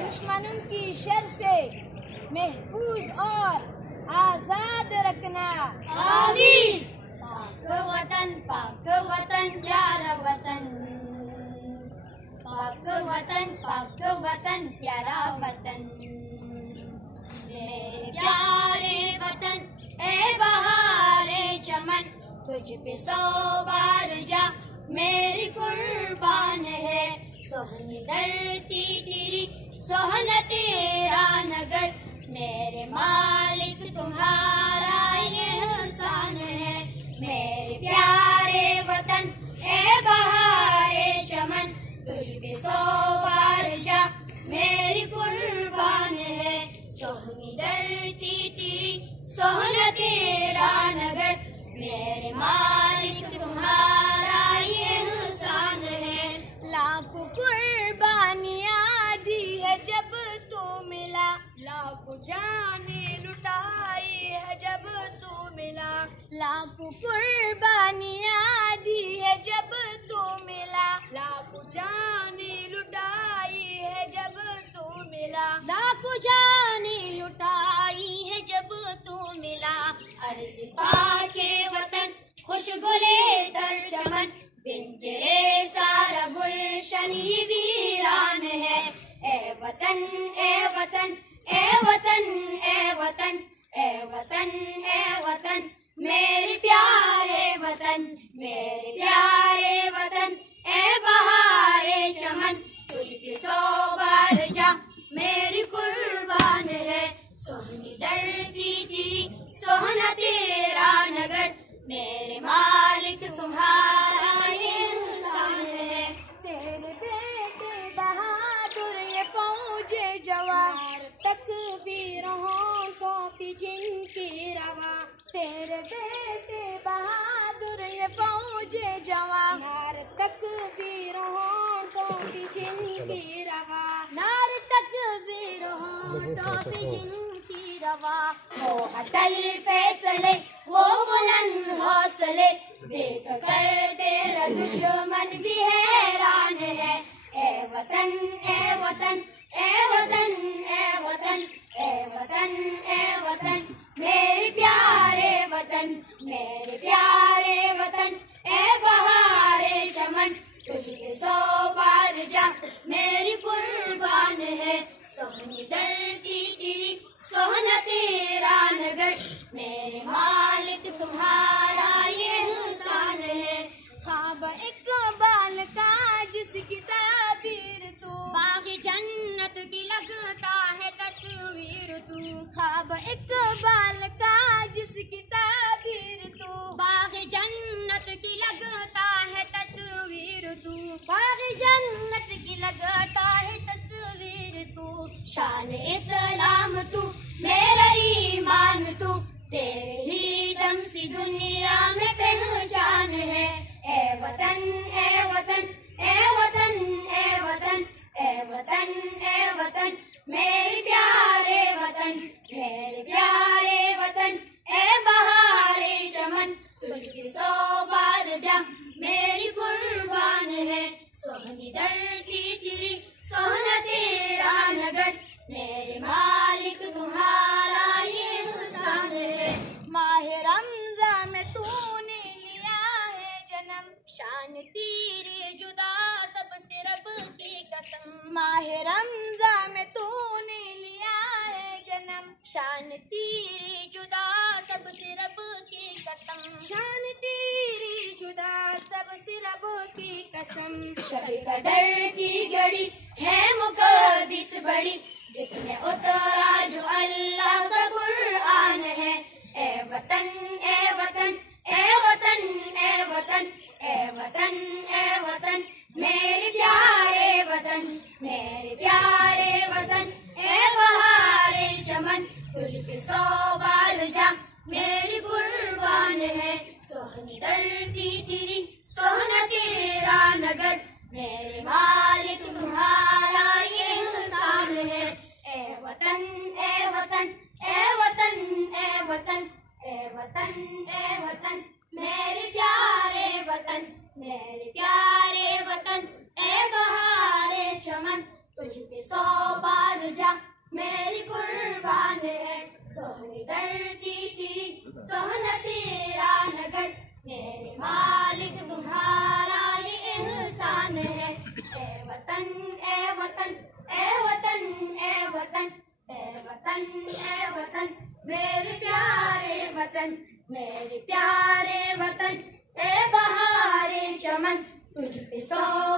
دشمنوں کی شر سے محفوظ اور آزاد رکھنا. آمین. پاک وطن پیارا وطن، پاک وطن پیارا وطن. میرے پیارے وطن اے بہار چمن، تجھ پہ 100 بار جا میری قربان ہے. سہنی دھرتی تیری سہنا تیرا نگر، میرے مالک تمہارا یہ احسان ہے. میرے پیارے وطن اے بہار چمن، تجھ پہ 100 بار جا میری قربان ہے. سہنی دھرتی تیری سہنا تیرا نگر، میرے مالک تمہارا یہ احسان ہے. لاکھوں قربانیاں دی ہے جب تو ملا، لاکھوں جانیں لٹائی ہے جب تو ملا. لاکھوں قربانیاں دی ہے جب تو ملا، لاکھوں جانیں لٹائی ہے جب تو ملا. لاکھوں جانیں لٹائی ہے جب تو ملا. عرض پاک وطن خوش گلے در چمن، بن تیرے سارا گلشن یہ ویران ہے. اے وطن اے وطن اے وطن اے وطن اے وطن اے وطن، میرے پیارے وطن، میرے پیارے وطن اے بہار چمن، تجھ پہ 100 بار جا میری قربان ہے. سہنی دھرتی تیری سہنا تیرا نگر، میرے مالک تمہارا یہ احسان ہے. تیرے بیٹے بہادر یہ فوج جوان، تکبیر ہونٹوں پہ جن کی روا. تیرے بیٹے بہادر یہ فوج جوان، تکبیر ہونٹوں پہ جن کی روا. نار تکبیر ہونٹوں پہ جن کی روا. وہ اٹل فیصلے وہ بلند حوصلے، دیکھ کر تیرا دشمن بھی حیران ہے. اے وطن اے وطن اے وطن اے وطن اے وطن اے وطن، میرے پیارے وطن، میرے پیارے وطن اے بہار چمن، تجھ پہ 100 بار جا میری قربان ہے. سہنی دھرتی تیری سہنا تیرا نگر، میرے مالک تمہارا یہ احسان ہے. خواب اقبال کا جس کی تعبیر تو، باغ جنت کی لگتا ہے تصویر تو. خواب اقبال کا جس کی تعبیر تو، باغ جنت کی لگتا ہے تصویر تو. باغ جنت کی لگتا ہے تصویر تو. شان اسلام تو میرا ایمان تو، تیرے ہی دم سی دنیا میں پہچان ہے. اے وطن اے وطن اے وطن اے وطن اے وطن اے وطن، میرے پیارے وطن، میرے پیارے وطن اے بہار چمن، تجھ پہ 100 بار جا میری قربان ہے. سہنی دھرتی تیری سہنا تیرا نگر، میرے مالک تمہارا یہ احسان ہے. ماہ رمضان میں تو نے لیا ہے جنم، شان تیری جدا سب سے رب کی قسم. ماہ رمضان میں تو نے لیا ہے جنم، شان تیری جدا سب سے رب کی قسم. شان تیری جدا سب سے رب کی قسم. شب قدر کی گھڑی ہے مقدس بڑی، جس میں اترا جو اللہ کا قرآن ہے. اے وطن اے وطن اے وطن اے وطن اے وطن اے وطن، میرے پیارے وطن، میرے پیارے وطن اے بہار چمن، تجھ پہ 100 بار جا میری قربان ہے. سہنی دھرتی تیری سہنا تیرا نگر، میرے مالک تمہارا یہ احسان ہے. اے وطن اے وطن اے وطن تجھ پہ 100 بار جا میری قربان ہے سہنی دھرتی تیری سہنا تیرا نگر میرے مالک تمہارا یہ احسان ہے اے وطن اے وطن اے وطن اے وطن اے وطن اے وطن میرے پیارے وطن میرے پیارے وطن اے بہارے چمن تجھ پہ 100